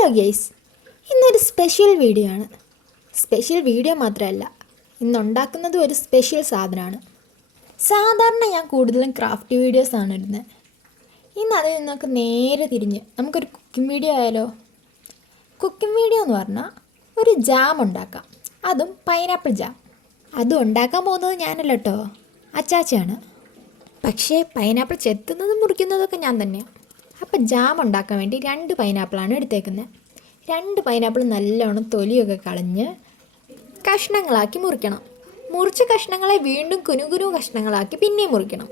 Hello guys, ഇന്നൊരു special video ആണ്. Special video മാത്രമല്ല, ഇന്നുണ്ടാക്കുന്നതും ഒരു സ്പെഷ്യൽ സാധനമാണ്. സാധാരണ ഞാൻ കൂടുതലും ക്രാഫ്റ്റ് വീഡിയോസാണ് ഇടുന്നത്. ഇന്ന് അതിൽ നിന്നൊക്കെ നേരെ തിരിഞ്ഞ് നമുക്കൊരു കുക്കിംഗ് വീഡിയോ ആയാലോ. കുക്കിംഗ് വീഡിയോ എന്ന് പറഞ്ഞാൽ ഒരു ജാം ഉണ്ടാക്കാം, അതും പൈനാപ്പിൾ ജാം. അതും ഉണ്ടാക്കാൻ പോകുന്നത് ഞാനല്ല കേട്ടോ, അച്ചാച്ചയാണ്. പക്ഷേ പൈനാപ്പിൾ ചെത്തുന്നതും മുറിക്കുന്നതൊക്കെ ഞാൻ തന്നെയാണ്. അപ്പോൾ ജാം ഉണ്ടാക്കാൻ വേണ്ടി 2 പൈനാപ്പിളാണ് എടുത്തേക്കുന്നത്. 2 പൈനാപ്പിൾ നല്ലോണം തൊലിയൊക്കെ കളഞ്ഞ് കഷ്ണങ്ങളാക്കി മുറിക്കണം. മുറിച്ച കഷ്ണങ്ങളെ വീണ്ടും കുനുകുനു കഷ്ണങ്ങളാക്കി പിന്നെയും മുറിക്കണം.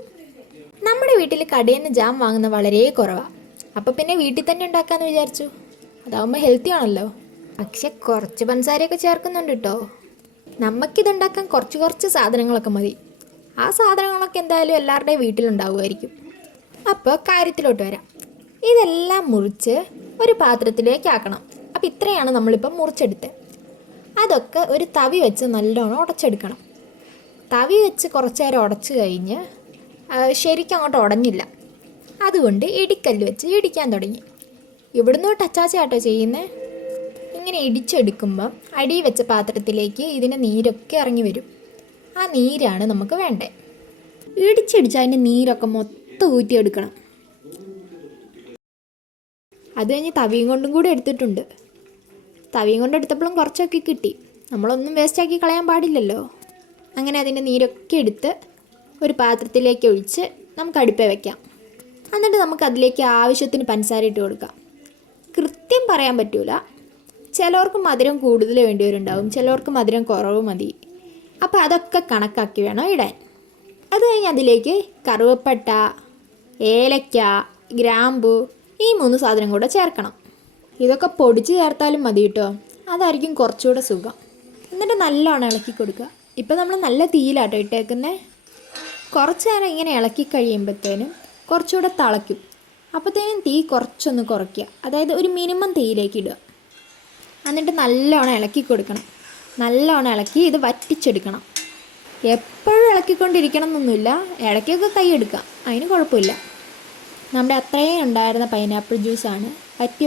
നമ്മുടെ വീട്ടിൽ കടയിൽ നിന്ന് ജാം വാങ്ങുന്നത് വളരെ കുറവാണ്. അപ്പോൾ പിന്നെ വീട്ടിൽ തന്നെ ഉണ്ടാക്കാമെന്ന് വിചാരിച്ചു. അതാവുമ്പോൾ ഹെൽത്തി ആണല്ലോ. പക്ഷെ കുറച്ച് പഞ്ചസാരയൊക്കെ ചേർക്കുന്നുണ്ട് കേട്ടോ. നമുക്കിതുണ്ടാക്കാൻ കുറച്ച് സാധനങ്ങളൊക്കെ മതി. ആ സാധനങ്ങളൊക്കെ എന്തായാലും എല്ലാവരുടെയും വീട്ടിലുണ്ടാവുമായിരിക്കും. അപ്പോൾ കാര്യത്തിലോട്ട് വരാം. ഇതെല്ലാം മുറിച്ച് ഒരു പാത്രത്തിലേക്ക് ആക്കണം. അപ്പോൾ ഇത്രയാണ് നമ്മളിപ്പം മുറിച്ചെടുത്തത്. അതൊക്കെ ഒരു തവി വെച്ച് നല്ലോണം ഉടച്ചെടുക്കണം. തവി വെച്ച് കുറച്ച് നേരം ഉടച്ച് കഴിഞ്ഞ് ശരിക്കും അങ്ങോട്ട് ഉടഞ്ഞില്ല. അതുകൊണ്ട് ഇടിക്കല്ല് വെച്ച് ഇടിക്കാൻ തുടങ്ങി. ഇവിടുന്ന് ടച്ചാച്ചാട്ടോ ചെയ്യുന്നത്. ഇങ്ങനെ ഇടിച്ചെടുക്കുമ്പം അടി വെച്ച പാത്രത്തിലേക്ക് ഇതിൻ്റെ നീരൊക്കെ ഇറങ്ങി വരും. ആ നീരാണ് നമുക്ക് വേണ്ടത്. ഇടിച്ചടിച്ച് അതിൻ്റെ നീരൊക്കെ മൊത്തം ഊറ്റിയെടുക്കണം. അത് കഴിഞ്ഞ് തവിയും കൊണ്ടും കൂടി എടുത്തിട്ടുണ്ട്. തവിയും കൊണ്ട് എടുത്തപ്പോഴും കുറച്ചൊക്കെ കിട്ടി. നമ്മളൊന്നും വേസ്റ്റാക്കി കളയാൻ പാടില്ലല്ലോ. അങ്ങനെ അതിൻ്റെ നീരൊക്കെ എടുത്ത് ഒരു പാത്രത്തിലേക്ക് ഒഴിച്ച് നമുക്ക് അടുപ്പേ വയ്ക്കാം. എന്നിട്ട് നമുക്ക് അതിലേക്ക് ആവശ്യത്തിന് പഞ്ചസാര ഇട്ട് കൊടുക്കാം. കൃത്യം പറയാൻ പറ്റൂല. ചിലവർക്ക് മധുരം കൂടുതൽ വേണ്ടി വരുന്നുണ്ടാവും, ചിലവർക്ക് മധുരം കുറവ് മതി. അപ്പോൾ അതൊക്കെ കണക്കാക്കി വേണം ഇടാൻ. അത് കഴിഞ്ഞ് അതിലേക്ക് കറുവപ്പട്ട, ഏലക്ക, ഗ്രാമ്പു, ഈ 3 സാധനം കൂടെ ചേർക്കണം. ഇതൊക്കെ പൊടിച്ച് ചേർത്താലും മതി കേട്ടോ, അതായിരിക്കും കുറച്ചുകൂടെ സുഖം. എന്നിട്ട് നല്ലോണം ഇളക്കി കൊടുക്കുക. ഇപ്പം നമ്മൾ നല്ല തീയിലാട്ടോ ഇട്ടേക്കുന്നത്. കുറച്ച് നേരം ഇങ്ങനെ ഇളക്കി കഴിയുമ്പോഴത്തേനും കുറച്ചുകൂടെ തിളയ്ക്കും. അപ്പോഴത്തേനും തീ കുറച്ചൊന്ന് കുറയ്ക്കുക, അതായത് ഒരു മിനിമം തീയിലേക്ക് ഇടുക. എന്നിട്ട് നല്ലോണം ഇളക്കി കൊടുക്കണം. നല്ലോണം ഇളക്കി ഇത് വറ്റിച്ചെടുക്കണം. എപ്പോഴും ഇളക്കിക്കൊണ്ടിരിക്കണം എന്നൊന്നുമില്ല, ഇടയ്ക്കൊക്കെ കൈ എടുക്കാം, അതിന് കുഴപ്പമില്ല. നമ്മുടെ അത്രയും ഉണ്ടായിരുന്ന പൈനാപ്പിൾ ജ്യൂസാണ് വറ്റി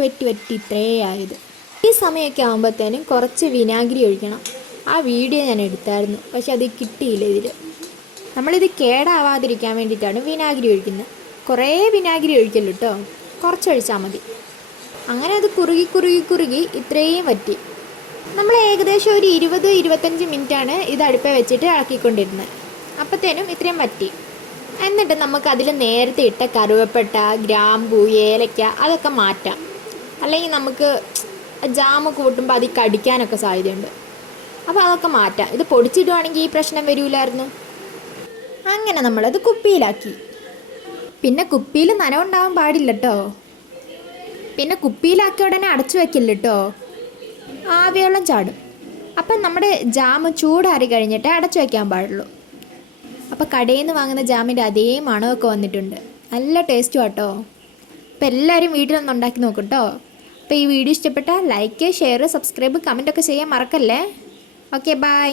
ഇത്രയേ ആയത്. ഈ സമയമൊക്കെ ആകുമ്പോഴത്തേനും കുറച്ച് വിനാഗിരി ഒഴിക്കണം. ആ വീഡിയോ ഞാൻ എടുത്തായിരുന്നു, പക്ഷെ അത് കിട്ടിയില്ല ഇതിൽ. നമ്മളിത് കേടാവാതിരിക്കാൻ വേണ്ടിയിട്ടാണ് വിനാഗിരി ഒഴിക്കുന്നത്. കുറേ വിനാഗിരി ഒഴിക്കല്ലോ കേട്ടോ, കുറച്ചൊഴിച്ചാൽ മതി. അങ്ങനെ അത് കുറുകി ഇത്രയും വറ്റി. നമ്മൾ ഏകദേശം ഒരു 20-25 മിനിറ്റാണ് ഇത് അടുപ്പേ വെച്ചിട്ട് ഇളക്കിക്കൊണ്ടിരുന്നത്. അപ്പോഴത്തേനും ഇത്രയും വറ്റി. എന്നിട്ട് നമുക്ക് അതിൽ നേരത്തെ ഇട്ട കറുവപ്പട്ട, ഗ്രാമ്പു, ഏലക്ക അതൊക്കെ മാറ്റാം. അല്ലെങ്കിൽ നമുക്ക് ജാമ് കൂട്ടുമ്പോൾ അതിൽ കടിക്കാനൊക്കെ സാധ്യതയുണ്ട്. അപ്പോൾ അതൊക്കെ മാറ്റാം. ഇത് പൊടിച്ചിടുവാണെങ്കിൽ ഈ പ്രശ്നം വരില്ലായിരുന്നു. അങ്ങനെ നമ്മളത് കുപ്പിയിലാക്കി. പിന്നെ കുപ്പിയിൽ നനവുണ്ടാവാൻ പാടില്ല കേട്ടോ. പിന്നെ കുപ്പിയിലാക്കിയ ഉടനെ അടച്ചു വയ്ക്കില്ല കേട്ടോ, ആവിവെള്ളം ചാടും. അപ്പം നമ്മുടെ ജാം ചൂടാറി കഴിഞ്ഞിട്ട് അടച്ചു വയ്ക്കാൻ പാടുള്ളൂ. അപ്പോൾ കടയിൽ നിന്ന് വാങ്ങുന്ന ജാമിൻ്റെ അതേ മണമൊക്കെ വന്നിട്ടുണ്ട്. നല്ല ടേസ്റ്റും കേട്ടോ. അപ്പോൾ എല്ലാവരും വീട്ടിലൊന്ന് ഉണ്ടാക്കി നോക്കും കേട്ടോ. അപ്പോൾ ഈ വീഡിയോ ഇഷ്ടപ്പെട്ടാൽ ലൈക്ക്, ഷെയർ, സബ്സ്ക്രൈബ്, കമൻറ്റൊക്കെ ചെയ്യാൻ മറക്കല്ലേ. Okay, by.